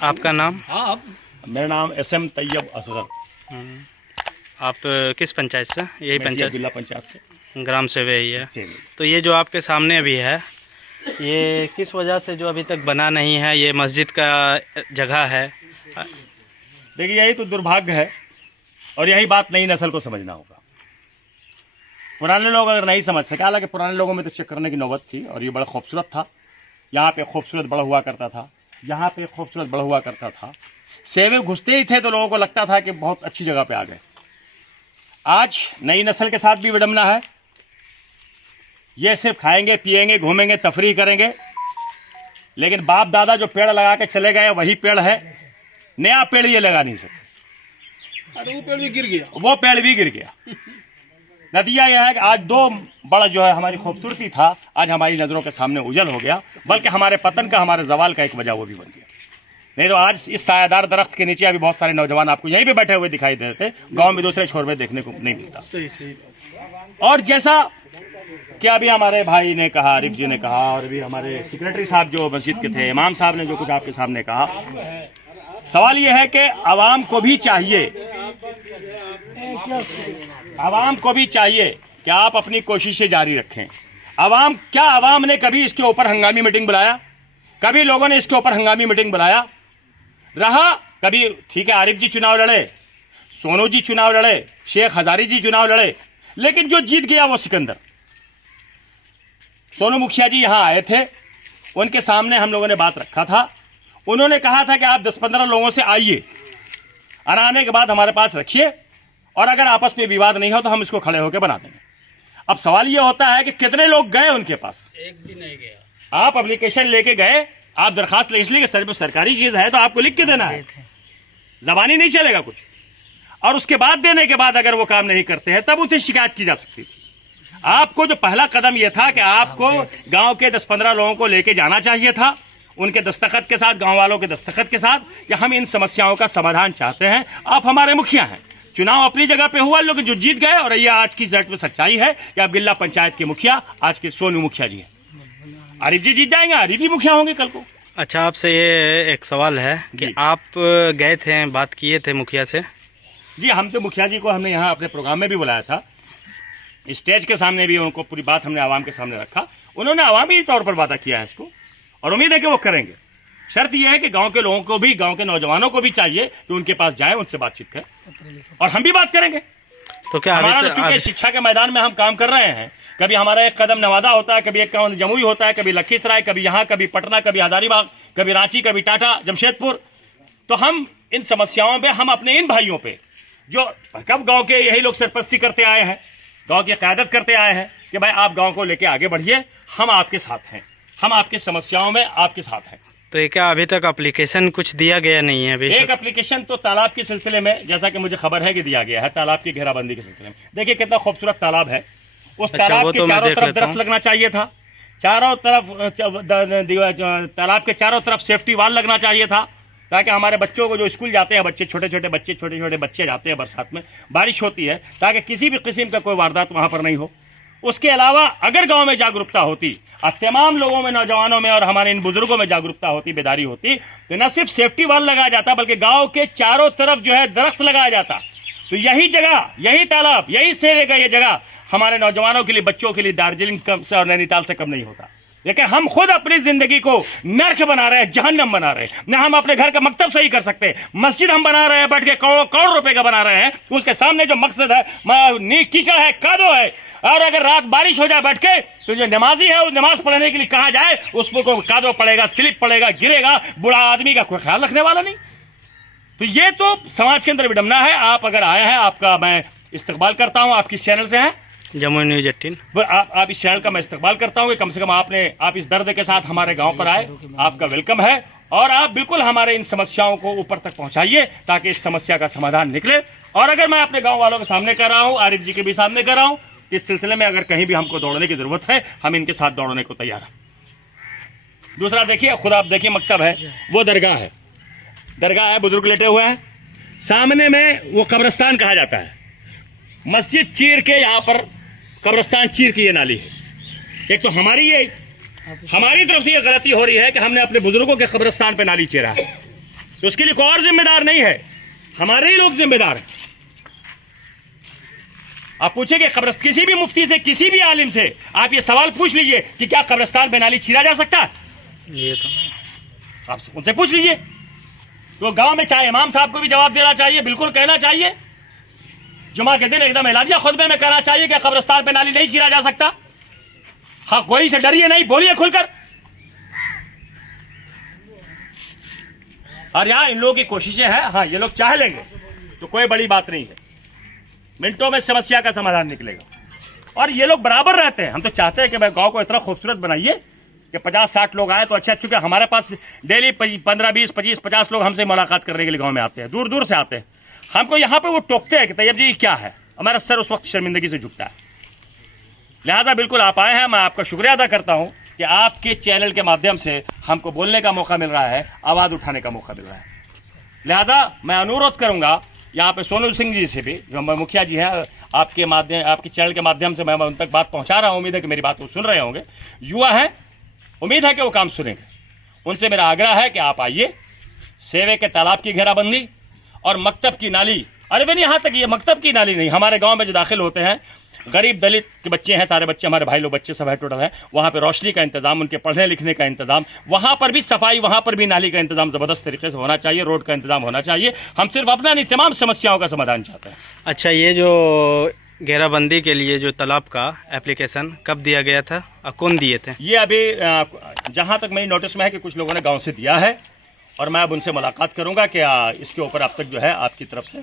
आपका नाम? हाँ, मेरा नाम SM तैयब असगर। आप किस पंचायत से? यही पंचायत? जिला पंचायत से ग्राम सेवक ही है। तो ये जो आपके सामने अभी है, ये किस वजह से जो अभी तक बना नहीं है? ये मस्जिद का जगह है। देखिए, यही तो दुर्भाग्य है और यही बात नई नस्ल को समझना होगा। पुराने लोग अगर नहीं समझ सके, हालांकि पुराने लोगों में तो चेक करने की नौबत थी और ये बड़ा खूबसूरत था। यहाँ पे खूबसूरत बड़ा हुआ करता था, यहाँ पे खूबसूरत बड़ा हुआ करता था। सेवे घुसते ही थे तो लोगों को लगता था कि बहुत अच्छी जगह पे आ गए। आज नई नस्ल के साथ भी विडंबना है। ये सिर्फ खाएंगे, पिएंगे, घूमेंगे, तफरीह करेंगे, लेकिन बाप दादा जो पेड़ लगा के चले गए वही पेड़ है, नया पेड़ ये लगा नहीं सकते। अरे वो पेड़ भी गिर गया, वो पेड़ भी गिर गया। नतीजा यह है कि आज दो बड़ा जो है हमारी खूबसूरती था, आज हमारी नज़रों के सामने उजल हो गया। बल्कि हमारे पतन का, हमारे जवाल का एक वजह वो भी बन गया। नहीं तो आज इस सायादार दरख्त के नीचे अभी बहुत सारे नौजवान आपको यहीं पे बैठे हुए दिखाई दे रहे थे। गांव में दूसरे छोर में देखने को नहीं मिलता। सही। और जैसा कि अभी हमारे भाई ने कहा, आरिफ जी ने कहा, और भी हमारे सेक्रेटरी साहब जो मस्जिद के थे, इमाम साहब ने जो कुछ आपके सामने कहा, सवाल यह है कि आवाम को भी चाहिए कि आप अपनी कोशिशें जारी रखें। आवाम ने कभी इसके ऊपर हंगामी मीटिंग बुलाया? कभी लोगों ने इसके ऊपर हंगामी मीटिंग बुलाया? रहा कभी? ठीक है, आरिफ जी चुनाव लड़े, सोनू जी चुनाव लड़े, शेख हजारी जी चुनाव लड़े, लेकिन जो जीत गया वो सिकंदर। सोनू मुखिया जी यहां आए थे, उनके सामने हम लोगों ने बात रखा था। उन्होंने कहा था कि आप 10-15 लोगों से आइए और आने के बाद हमारे पास रखिए, और अगर आपस में विवाद नहीं हो तो हम इसको खड़े होकर बना देंगे। अब सवाल यह होता है कि कितने लोग गए उनके पास? एक भी नहीं गया। आप एप्लीकेशन लेके गए, आप दरखास्त ले, इसलिए सरकारी चीज है तो आपको लिख के देना है, जबानी नहीं चलेगा कुछ। और उसके बाद देने के बाद अगर वो काम नहीं करते हैं तब उसे शिकायत की जा सकती थी। आपको जो पहला कदम यह था कि आपको गांव के 10-15 लोगों को लेके जाना चाहिए था, उनके दस्तखत के साथ, गांव वालों के दस्तखत के साथ, कि हम इन समस्याओं का समाधान चाहते हैं। आप हमारे मुखिया हैं, चुनाव अपनी जगह पे हुआ, लोग जो जीत गए। और ये आज की जट में सच्चाई है कि आप जिला पंचायत के मुखिया आज के सोनू मुखिया जी हैं। आरिफ जी जीत जाएंगे, आरिफ जी मुखिया होंगे कल को। अच्छा, आपसे ये एक सवाल है कि आप गए थे, बात किए थे मुखिया से? जी, हम तो मुखिया जी को हमने यहाँ अपने प्रोग्राम में भी बुलाया था, स्टेज के सामने भी उनको पूरी बात हमने आवाम के सामने रखा। उन्होंने आवामी तौर पर वादा किया है इसको, और उम्मीद है कि वो करेंगे। शर्त यह है कि गांव के लोगों को भी, गांव के नौजवानों को भी चाहिए कि उनके पास जाए, उनसे बातचीत करें, और हम भी बात करेंगे। तो क्या हमारा चूंकि शिक्षा के मैदान में हम काम कर रहे हैं, कभी हमारा एक कदम नवादा होता है, कभी एक कदम जमुई होता है, कभी लखीसराय, कभी यहाँ, कभी पटना, कभी हजारीबाग, कभी रांची, कभी टाटा, जमशेदपुर। तो हम इन समस्याओं पे, हम अपने इन भाइयों पे, जो कब गांव के यही लोग सरपरस्ती करते आए हैं, गांव की क़यादत करते आए हैं कि भाई आप गांव को लेके आगे बढ़िए, हम आपके साथ हैं, हम आपकी समस्याओं में आपके साथ हैं। तो ये क्या अभी तक एप्लीकेशन कुछ दिया गया नहीं है? अभी एक एप्लीकेशन तो तालाब के सिलसिले में, जैसा कि मुझे खबर है कि दिया गया है, तालाब की घेराबंदी के सिलसिले में। देखिए कितना खूबसूरत तालाब है, उस तालाब के चारों तरफ दरख्त लगना चाहिए था, चारों तरफ तालाब के चारों तरफ सेफ्टी वाल लगना चाहिए था, ताकि हमारे बच्चों को जो स्कूल जाते हैं, बच्चे छोटे छोटे बच्चे जाते हैं, बरसात में बारिश होती है, ताकि किसी भी किस्म का कोई वारदात वहां पर नहीं हो। उसके अलावा अगर गांव में जागरूकता होती, अब तमाम लोगों में, नौजवानों में और हमारे इन बुजुर्गों में जागरूकता होती, बेदारी होती, तो न सिर्फ सेफ्टी वाल लगाया जाता बल्कि गांव के चारों तरफ जो है दरख्त लगाया जाता। तो यही जगह, यही तालाब, यही सेवे का ये जगह हमारे नौजवानों के लिए, बच्चों के लिए दार्जिलिंग से और नैनीताल से कम नहीं होता। लेकिन हम खुद अपनी जिंदगी को नर्क बना रहे हैं, जहन्नम बना रहे हैं। न हम अपने घर का मकतब सही कर सकते, मस्जिद हम बना रहे हैं, बैठ के करोड़ रुपए का बना रहे हैं, उसके सामने जो मकसद है कीचड़ है, कादो है, और अगर रात बारिश हो जाए बैठ के, तो जो नमाजी है वो नमाज पढ़ने के लिए कहा जाए, उस पर कोई कादो पड़ेगा, स्लिप पड़ेगा, गिरेगा, बूढ़ा आदमी का कोई ख्याल रखने वाला नहीं। तो ये तो समाज के अंदर विडंबना है। आप अगर आए हैं, आपका मैं इस्तकबाल करता हूं। आप किस चैनल से हैं? जमुई न्यूज 18। आप इस चैनल का मैं इस्तकबाल करता हूं कि कम से कम आप इस दर्द के साथ हमारे गांव पर आए, आपका वेलकम है, और आप बिल्कुल हमारे इन समस्याओं को ऊपर तक पहुंचाइए ताकि इस समस्या का समाधान निकले। और अगर मैं अपने गांव वालों के सामने कर रहा हूं, आरिफ जी के भी सामने कर रहा हूं, इस सिलसिले में अगर कहीं भी हमको दौड़ने की जरूरत है, हम इनके साथ दौड़ने को तैयार हैं। दूसरा देखिए, खुद आप देखिए, मकतब है, वो दरगाह है, बुजुर्ग लेटे हुए हैं, सामने में वो कब्रिस्तान कहा जाता है। मस्जिद चीर के, यहाँ पर कब्रिस्तान चीर की ये नाली है। एक तो हमारी तरफ से ये गलती हो रही है कि हमने अपने बुजुर्गों के कब्रिस्तान पे नाली चीरा है। तो उसके लिए कोई और जिम्मेदार नहीं है, हमारे ही लोग जिम्मेदार हैं। आप पूछेंगे किसी भी मुफ्ती से, किसी भी आलिम से आप ये सवाल पूछ लीजिए कि क्या कब्रिस्तान पे नाली छीला जा सकता है, ये तो आप उनसे पूछ लीजिए। तो गांव में चाहे इमाम साहब को भी जवाब देना चाहिए, बिल्कुल कहना चाहिए, जुमा के दिन एकदम एलानिया खुतबे में कहना चाहिए कि कब्रिस्तान पे नाली नहीं छीला जा सकता। हाँ, कोई से डरिए नहीं, बोलिए खुलकर। और यहाँ इन लोगों की कोशिशें हैं, हाँ ये लोग चाह लेंगे तो कोई बड़ी बात नहीं है, मिनटों में समस्या का समाधान निकलेगा। और ये लोग बराबर रहते हैं। हम तो चाहते हैं कि भाई गांव को इतना खूबसूरत बनाइए कि 50-60 लोग आए तो अच्छा, चूंकि हमारे पास डेली 15-20, 25-50 लोग हमसे मुलाकात करने के लिए गांव में आते हैं, दूर दूर से आते हैं। हमको यहाँ पे वो टोकते हैं कि तैयब जी क्या है, हमारा सर उस वक्त शर्मिंदगी से झुकता है। लिहाजा बिल्कुल आप आए हैं, मैं आपका शुक्रिया अदा करता हूँ कि आपके चैनल के माध्यम से हमको बोलने का मौका मिल रहा है, आवाज़ उठाने का मौका मिल रहा है। लिहाजा मैं अनुरोध करूंगा यहाँ पे सोनू सिंह जी से भी, जो मुखिया जी हैं, आपके चैनल के माध्यम से मैं उन तक बात पहुंचा रहा हूं। उम्मीद है कि मेरी बात वो सुन रहे होंगे, युवा हैं, उम्मीद है कि वो काम सुनेंगे। उनसे मेरा आग्रह है कि आप आइए, सेवे के तालाब की घेराबंदी और मकतब की नाली, अरे भाई यहाँ तक ये मकतब की नाली नहीं, हमारे गाँव में जो दाखिल होते हैं गरीब दलित के बच्चे हैं, सारे बच्चे हमारे भाई लोग बच्चे सब है टोटल है, वहाँ पे रोशनी का इंतजाम, उनके पढ़ने लिखने का इंतजाम, वहाँ पर भी सफाई, वहाँ पर भी नाली का इंतजाम ज़बरदस्त तरीके से होना चाहिए, रोड का इंतजाम होना चाहिए। हम सिर्फ अपना नहीं, तमाम समस्याओं का समाधान चाहते हैं। अच्छा, ये जो घेराबंदी के लिए जो तालाब का एप्लीकेशन कब दिया गया था और कौन दिए थे? ये अभी जहाँ तक मेरी नोटिस में है कि कुछ लोगों ने गाँव से दिया है, और मैं अब उनसे मुलाकात करूँगा कि इसके ऊपर अब तक जो है आपकी तरफ से